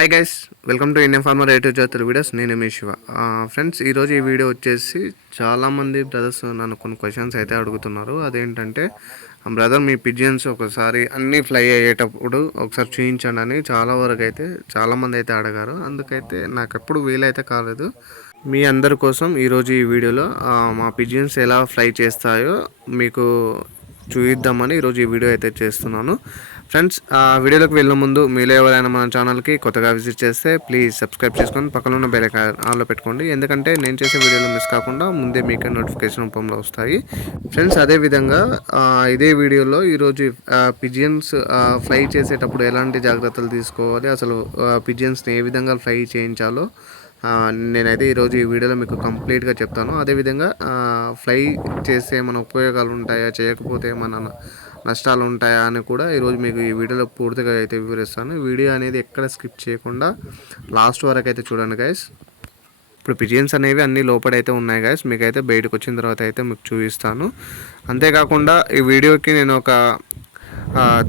Hi guys welcome to Indian farmer రైతు జాతర videos నేను మీ శివ. ఫ్రెండ్స్ ఈరోజు ఈ వీడియో వచ్చేసి చాలామంది బ్రదర్స్ నన్ను కొన్ని క్వశ్చన్స్ అయితే అడుగుతున్నారు. అదేంటంటే బ్రదర్ మీ పిజియన్స్ ఒకసారి అన్నీ ఫ్లై అయ్యేటప్పుడు ఒకసారి చూయించండి అని చాలా వరకు అయితే చాలామంది అయితే అడగారు. అందుకైతే నాకు ఎప్పుడు వీలైతే కాలేదు. మీ అందరి కోసం ఈరోజు ఈ వీడియోలో మా పిజియన్స్ ఎలా ఫ్లై చేస్తాయో మీకు చూయిద్దామని ఈరోజు ఈ వీడియో అయితే చేస్తున్నాను. ఫ్రెండ్స్ ఆ వీడియోలోకి వెళ్ళే ముందు మీలో ఎవరైనా మన ఛానల్కి కొత్తగా విజిట్ చేస్తే ప్లీజ్ సబ్స్క్రైబ్ చేసుకొని పక్కన ఉన్న బెల్ ఆన్లో పెట్టుకోండి. ఎందుకంటే నేను చేసే వీడియోలు మిస్ కాకుండా ముందే మీకు నోటిఫికేషన్ రూపంలో వస్తాయి. ఫ్రెండ్స్ అదేవిధంగా ఇదే వీడియోలో ఈరోజు పిజియన్స్ ఫ్లై చేసేటప్పుడు ఎలాంటి జాగ్రత్తలు తీసుకోవాలి అసలు పిజియన్స్ని ఏ విధంగా ఫ్లై చేయించాలో నేనైతే ఈరోజు ఈ వీడియోలో మీకు కంప్లీట్గా చెప్తాను. అదేవిధంగా ఫ్లై చేస్తే ఏమైనా ఉపయోగాలు ఉంటాయా చేయకపోతే ఏమన్నా నష్టాలు ఉంటాయా అని కూడా ఈరోజు మీకు ఈ వీడియోలో పూర్తిగా అయితే వివరిస్తాను. వీడియో అనేది ఎక్కడ స్కిప్ చేయకుండా లాస్ట్ వరకు అయితే చూడండి గైస్ ఇప్పుడు పిజియన్స్ అనేవి అన్ని లోపడైతే ఉన్నాయి గైస్ మీకైతే బయటకు వచ్చిన తర్వాత అయితే మీకు చూపిస్తాను. అంతేకాకుండా ఈ వీడియోకి నేను ఒక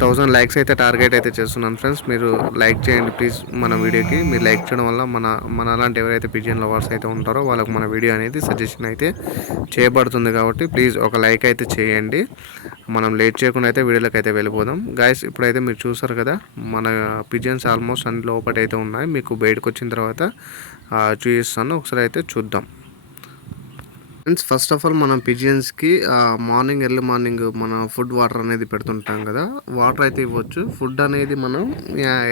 థౌజండ్ లైక్స్ అయితే టార్గెట్ అయితే చేస్తున్నాను ఫ్రెండ్స్ మీరు లైక్ చేయండి ప్లీజ్ మన వీడియోకి. మీరు లైక్ చేయడం వల్ల మన మన అలాంటి ఎవరైతే పిజియన్ లవర్స్ అయితే ఉంటారో వాళ్ళకి మన వీడియో అనేది సజెషన్ అయితే చేయబడుతుంది కాబట్టి ప్లీజ్ ఒక లైక్ అయితే చేయండి. మనం లేట్ చేయకుండా అయితే వీడియోలోకి అయితే వెళ్ళిపోదాం. గాయస్ ఇప్పుడైతే మీరు చూసారు కదా మన పిజియన్స్ ఆల్మోస్ట్ అన్ని లోపటైతే ఉన్నాయి. మీకు బయటకు వచ్చిన తర్వాత చూపిస్తాను. ఒకసారి అయితే చూద్దాం. ఫ్రెండ్స్ ఫస్ట్ ఆఫ్ ఆల్ మనం పిజియన్స్కి మార్నింగ్ ఎర్లీ మార్నింగ్ మన ఫుడ్ వాటర్ అనేది పెడుతుంటాం కదా. వాటర్ అయితే ఇవ్వచ్చు. ఫుడ్ అనేది మనం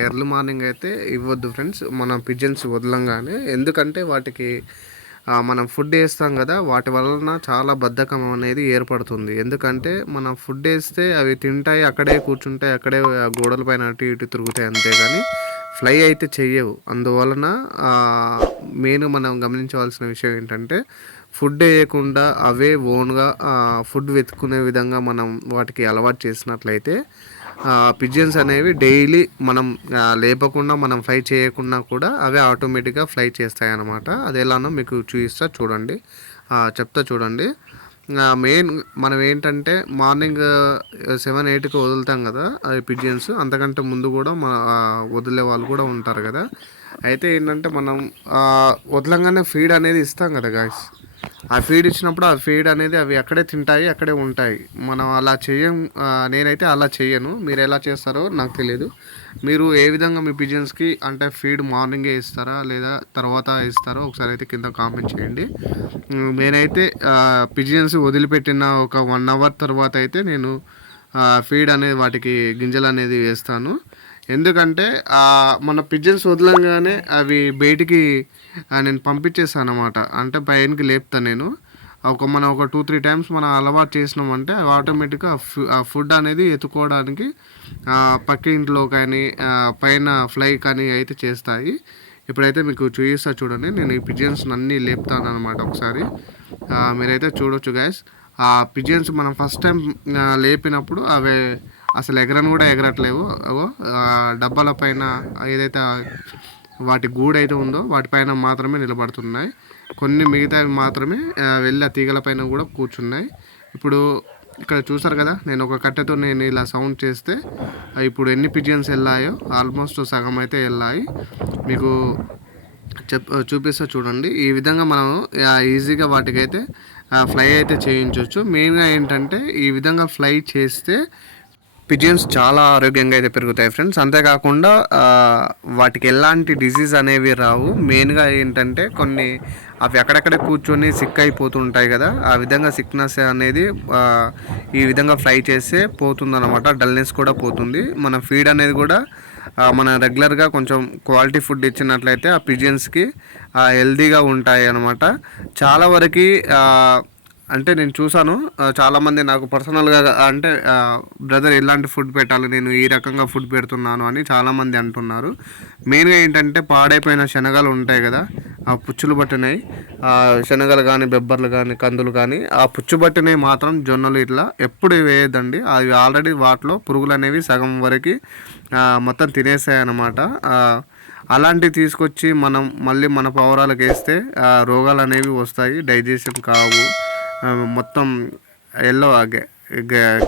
ఎర్లీ మార్నింగ్ అయితే ఇవ్వద్దు ఫ్రెండ్స్. మనం పిజియన్స్ వదలంగానే. ఎందుకంటే వాటికి మనం ఫుడ్ వేస్తాం కదా వాటి వలన చాలా బద్ధకం అనేది ఏర్పడుతుంది. ఎందుకంటే మనం ఫుడ్ వేస్తే అవి తింటాయి అక్కడే కూర్చుంటాయి అక్కడే గోడల పైన అటు ఇటు తిరుగుతాయి అంతేగాని ఫ్లై అయితే చెయ్యవు. అందువలన మెయిన్ మనం గమనించవలసిన విషయం ఏంటంటే ఫుడ్ వేయకుండా అవే ఓన్గా ఫుడ్ వెతుకునే విధంగా మనం వాటికి అలవాటు చేసినట్లయితే పిజియన్స్ అనేవి డైలీ మనం లేపకుండా మనం ఫ్లై చేయకుండా కూడా అవే ఆటోమేటిక్గా ఫ్లై చేస్తాయి అన్నమాట అది ఎలానో మీకు చూపిస్తా చూడండి. చెప్తా చూడండి. మెయిన్ మనం ఏంటంటే మార్నింగ్ సెవెన్ ఎయిట్కి వదులుతాం కదా అవి పిజియన్స్. అంతకంటే ముందు కూడా మన వదిలే వాళ్ళు కూడా ఉంటారు కదా. అయితే ఏంటంటే మనం వదలంగానే ఫీడ్ అనేది ఇస్తాం కదా గాయస్ ఆ ఫీడ్ ఇచ్చినప్పుడు ఆ ఫీడ్ అనేది అవి అక్కడే తింటాయి అక్కడే ఉంటాయి. మనం అలా చేయం నేనైతే అలా చేయను. మీరు ఎలా చేస్తారో నాకు తెలియదు మీరు ఏ విధంగా మీ పిజియన్స్కి అంటే ఫీడ్ మార్నింగే ఇస్తారా లేదా తర్వాత ఇస్తారో ఒకసారి అయితే కింద కామెంట్ చేయండి. నేనైతే పిజియన్స్ వదిలిపెట్టిన ఒక వన్ అవర్ తర్వాత అయితే నేను ఫీడ్ అనేది వాటికి గింజలు అనేది వేస్తాను. ఎందుకంటే మన పిజన్స్ వదలంగానే అవి బయటికి నేను పంపించేస్తాను అనమాట అంటే పైనకి లేపుతాను నేను. ఒక మనం ఒక టూ త్రీ టైమ్స్ మనం అలవాటు చేసినామంటే అంటే ఆటోమేటిక్గా ఆ ఫుడ్ అనేది ఎత్తుకోవడానికి పక్క ఇంట్లో కానీ పైన ఫ్లై కానీ అయితే చేస్తాయి. ఇప్పుడైతే మీకు చూపిస్తా చూడండి. నేను ఈ పిజియన్స్ అన్నీ లేపుతాను అనమాట ఒకసారి మీరైతే చూడొచ్చు గైస్ ఆ పిజియన్స్ మనం ఫస్ట్ టైం లేపినప్పుడు అవి అసలు ఎగరను కూడా ఎగరట్లేవు. డబ్బాల పైన ఏదైతే వాటి గూడైతే ఉందో వాటిపైన మాత్రమే నిలబడుతున్నాయి. కొన్ని మిగతావి మాత్రమే వెళ్ళి ఆ తీగల పైన కూడా కూర్చున్నాయి. ఇప్పుడు ఇక్కడ చూసారు కదా నేను ఒక కట్టెతో నేను ఇలా సౌండ్ చేస్తే ఇప్పుడు ఎన్ని పిజియన్స్ వెళ్ళాయో ఆల్మోస్ట్ సగం అయితే వెళ్ళాయి. మీకు చెప్ చూపిస్తే చూడండి. ఈ విధంగా మనం ఈజీగా వాటికైతే ఫ్లై అయితే చేయించవచ్చు మెయిన్గా ఏంటంటే ఈ విధంగా ఫ్లై చేస్తే పిజియన్స్ చాలా ఆరోగ్యంగా అయితే పెరుగుతాయి ఫ్రెండ్స్ అంతేకాకుండా వాటికి ఎలాంటి డిసీజ్ అనేవి రావు. మెయిన్గా ఏంటంటే కొన్ని అవి అక్కడక్కడే కూర్చొని సిక్ అయిపోతుంటాయి కదా ఆ విధంగా సిక్నెస్ అనేది ఈ విధంగా ఫ్రై చేస్తే పోతుందన్నమాట. డల్నెస్ కూడా పోతుంది. మన ఫీడ్ అనేది కూడా మన రెగ్యులర్గా కొంచెం క్వాలిటీ ఫుడ్ ఇచ్చినట్లయితే ఆ పిజియన్స్కి హెల్దీగా ఉంటాయి అన్నమాట చాలా వరకు అంటే నేను చూసాను చాలామంది నాకు పర్సనల్గా అంటే బ్రదర్ ఎలాంటి ఫుడ్ పెట్టాలి నేను ఈ రకంగా ఫుడ్ పెడుతున్నాను అని చాలామంది అంటున్నారు. మెయిన్గా ఏంటంటే పాడైపోయిన శనగలు ఉంటాయి కదా ఆ పుచ్చులు పట్టినాయి. ఆ శనగలు కానీ బెబ్బర్లు కానీ కందులు కానీ ఆ పుచ్చు పట్టినవి మాత్రం జొన్నలు ఇట్లా ఎప్పుడు వేయద్దండి. అవి ఆల్రెడీ వాటిలో పురుగులు అనేవి సగం వరకు మొత్తం తినేసాయి అన్నమాట అలాంటివి తీసుకొచ్చి మనం మళ్ళీ మన పవరాలకు వేస్తే రోగాలు అనేవి వస్తాయి. డైజెషన్ కావు. మొత్తం ఎల్లో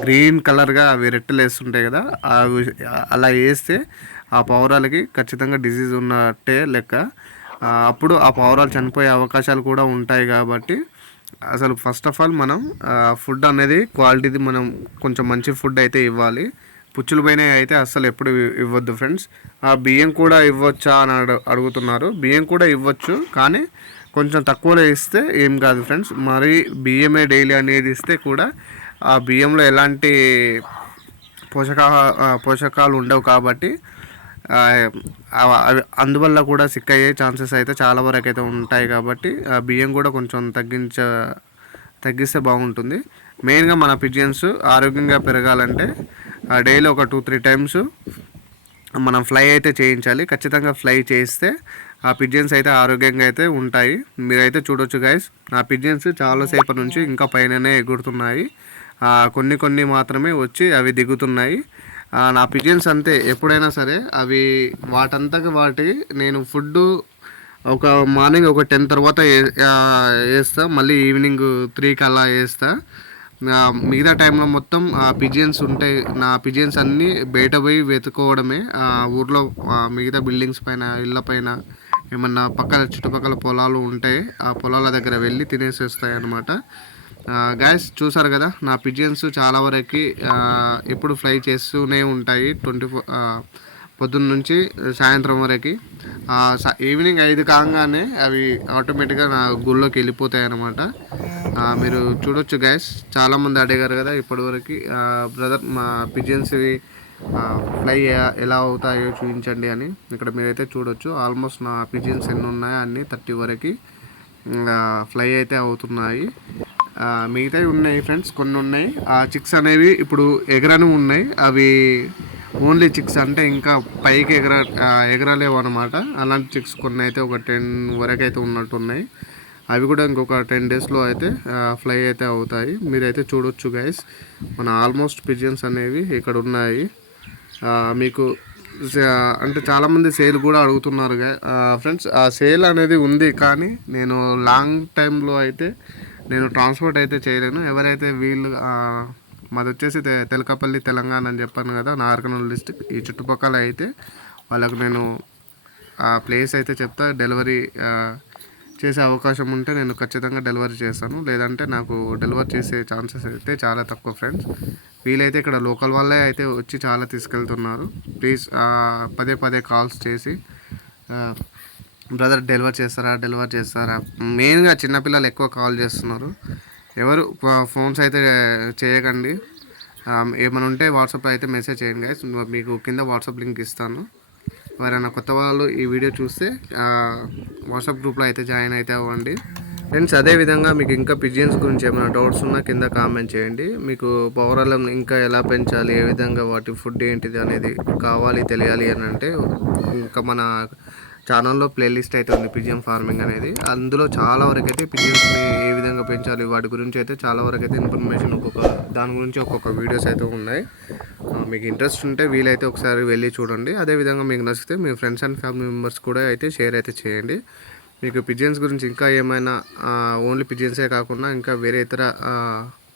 గ్రీన్ కలర్గా అవి రెట్టలు వేస్తుంటాయి కదా అవి అలా వేస్తే ఆ పౌరాలకి ఖచ్చితంగా డిసీజ్ ఉన్నట్టే లెక్క. అప్పుడు ఆ పౌరాలు చనిపోయే అవకాశాలు కూడా ఉంటాయి కాబట్టి అసలు ఫస్ట్ ఆఫ్ ఆల్ మనం ఫుడ్ అనేది క్వాలిటీది మనం కొంచెం మంచి ఫుడ్ అయితే ఇవ్వాలి. పుచ్చులు అయితే అస్సలు ఎప్పుడు ఇవ్వద్దు ఫ్రెండ్స్ ఆ బియ్యం కూడా ఇవ్వచ్చా అని అడుగుతున్నారు. బియ్యం కూడా ఇవ్వచ్చు కానీ కొంచెం తక్కువలో ఇస్తే ఏం కాదు ఫ్రెండ్స్ మరి బియ్యమే డైలీ అనేది ఇస్తే కూడా ఆ బియ్యంలో ఎలాంటి పోషకా పోషకాలు ఉండవు కాబట్టి అవి అందువల్ల కూడా సిక్ అయ్యే ఛాన్సెస్ అయితే చాలా వరకు అయితే ఉంటాయి కాబట్టి ఆ బియ్యం కూడా కొంచెం తగ్గించ తగ్గిస్తే బాగుంటుంది. మెయిన్గా మన పిజియన్స్ ఆరోగ్యంగా పెరగాలంటే డైలీ ఒక టూ త్రీ టైమ్స్ మనం ఫ్లై అయితే చేయించాలి. ఖచ్చితంగా ఫ్లై చేస్తే ఆ పిజియన్స్ అయితే ఆరోగ్యంగా అయితే ఉంటాయి. మీరైతే చూడొచ్చు గైస్ ఆ పిజియన్స్ చాలాసేపటి నుంచి ఇంకా పైననే ఎగురుతున్నాయి. కొన్ని కొన్ని మాత్రమే వచ్చి అవి దిగుతున్నాయి. నా పిజియన్స్ అంతే. ఎప్పుడైనా సరే అవి వాటంతకు వాటి నేను ఫుడ్ ఒక మార్నింగ్ ఒక టెన్ తర్వాత వేస్తా. మళ్ళీ ఈవినింగ్ త్రీకి అలా వేస్తా. మిగతా టైంలో మొత్తం ఆ పిజియన్స్ ఉంటాయి. నా పిజియన్స్ అన్నీ బయట పోయి వెతుకోవడమే ఆ ఊర్లో మిగతా బిల్డింగ్స్ పైన ఇళ్ళ పైన ఏమన్నా పక్కన చుట్టుపక్కల పొలాలు ఉంటాయి ఆ పొలాల దగ్గర వెళ్ళి తినేసేస్తాయి అనమాట గ్యాస్ చూసారు కదా నా పిజియన్స్ చాలా వరకు ఎప్పుడు ఫ్లై చేస్తూనే ఉంటాయి. ట్వంటీ ఫోర్ పొద్దున్న నుంచి సాయంత్రం వరకు. ఈవినింగ్ ఐదు కాగానే అవి ఆటోమేటిక్గా నా గుళ్ళోకి వెళ్ళిపోతాయి అనమాట మీరు చూడొచ్చు గ్యాస్ చాలామంది అడిగారు కదా ఇప్పటివరకు బ్రదర్ మా పిజియన్స్వి ఫ్లై ఎలా అవుతాయో చూపించండి అని. ఇక్కడ మీరైతే చూడొచ్చు. ఆల్మోస్ట్ నా పిజియన్స్ ఎన్ని ఉన్నాయో అన్నీ థర్టీ వరకు ఫ్లై అయితే అవుతున్నాయి. మిగతావి ఉన్నాయి ఫ్రెండ్స్ కొన్ని ఉన్నాయి. ఆ చిక్స్ అనేవి ఇప్పుడు ఎగరని ఉన్నాయి. అవి ఓన్లీ చిక్స్ అంటే ఇంకా పైకి ఎగర ఎగరలేవు అనమాట అలాంటి చిక్స్ కొన్ని అయితే ఒక టెన్ వరకు అయితే ఉన్నట్టు ఉన్నాయి. అవి కూడా ఇంకొక టెన్ డేస్లో అయితే ఫ్లై అయితే అవుతాయి. మీరైతే చూడొచ్చు గైస్ మన ఆల్మోస్ట్ పిజియన్స్ అనేవి ఇక్కడ ఉన్నాయి. మీకు అంటే చాలామంది సేల్ కూడా అడుగుతున్నారు ఫ్రెండ్స్ ఆ సేల్ అనేది ఉంది కానీ నేను లాంగ్ టైంలో అయితే నేను ట్రాన్స్పోర్ట్ అయితే చేయలేను. ఎవరైతే వీళ్ళు మాది వచ్చేసి తె- తెలకపల్లి తెలంగాణ అని చెప్పాను కదా నార్కనూల్ డిస్టిక్ ఈ చుట్టుపక్కల అయితే వాళ్ళకు నేను ఆ ప్లేస్ అయితే చెప్తా డెలివరీ చేసే అవకాశం ఉంటే నేను ఖచ్చితంగా డెలివరీ చేస్తాను. లేదంటే నాకు డెలివరీ చేసే ఛాన్సెస్ అయితే చాలా తక్కువ ఫ్రెండ్స్. వీలైతే ఇక్కడ లోకల్ వాళ్ళే అయితే వచ్చి చాలా తీసుకెళ్తున్నారు. ప్లీజ్ పదే పదే కాల్స్ చేసి బ్రదర్ డెలివర్ చేస్తారా డెలివర్ చేస్తారా? మెయిన్గా చిన్నపిల్లలు ఎక్కువ కాల్ చేస్తున్నారు. ఎవరు ఫోన్స్ అయితే చేయకండి. ఏమైనా ఉంటే వాట్సాప్లో అయితే మెసేజ్ చేయండి గైస్ మీకు కింద వాట్సాప్ లింక్ ఇస్తాను. ఎవరైనా కొత్త వాళ్ళు ఈ వీడియో చూస్తే వాట్సాప్ గ్రూప్లో అయితే జాయిన్ అయితే అవ్వండి. ఫ్రెండ్స్ అదేవిధంగా మీకు ఇంకా పిజియన్స్ గురించి ఏమైనా డౌట్స్ ఉన్నా కింద కామెంట్ చేయండి. మీకు పౌరాలం ఇంకా ఎలా పెంచాలి ఏ విధంగా వాటి ఫుడ్ ఏంటిది అనేది కావాలి తెలియాలి అని అంటే ఇంకా మన ఛానల్లో ప్లేలిస్ట్ అయితే ఉంది పిజిఎం ఫార్మింగ్ అనేది. అందులో చాలా వరకు అయితే పిజియన్స్ని ఏ విధంగా పెంచాలి వాటి గురించి అయితే చాలా వరకు అయితే ఇన్ఫర్మేషన్ ఒక్కొక్క దాని గురించి ఒక్కొక్క వీడియోస్ అయితే ఉన్నాయి. మీకు ఇంట్రెస్ట్ ఉంటే వీలైతే ఒకసారి వెళ్ళి చూడండి. అదేవిధంగా మీకు నచ్చితే మీ ఫ్రెండ్స్ అండ్ ఫ్యామిలీ మెంబర్స్ కూడా అయితే షేర్ అయితే చేయండి. మీకు పిజియన్స్ గురించి ఇంకా ఏమైనా ఓన్లీ పిజియన్సే కాకుండా ఇంకా వేరే ఇతర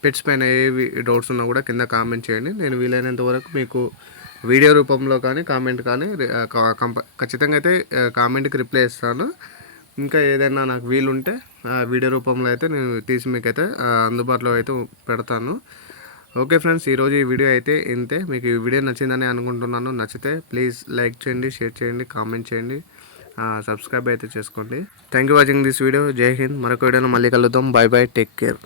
పెట్స్ పైన ఏవి డౌట్స్ ఉన్నా కూడా కింద కామెంట్ చేయండి. నేను వీలైనంత వరకు మీకు వీడియో రూపంలో కానీ కామెంట్ కానీ కా- ఖచ్చితంగా అయితే కామెంట్కి రిప్లై ఇస్తాను ఇంకా ఏదైనా నాకు వీలుంటే ఆ, వీడియో రూపంలో అయితే నేను తీసి మీకు అయితే అందుబాటులో అయితే పెడతాను. ఓకే ఫ్రెండ్స్ ఈరోజు ఈ వీడియో అయితే ఇంతే. మీకు ఈ వీడియో నచ్చిందని అనుకుంటున్నాను. నచ్చితే ప్లీజ్ లైక్ చేయండి షేర్ చేయండి కామెంట్ చేయండి. సబ్స్క్రైబ్ అయితే చేసుకోండి. Thank you watching this video. Jai Hind. మరొక వీడియోలో మళ్ళీ కలుద్దాం. Bye bye. Take care.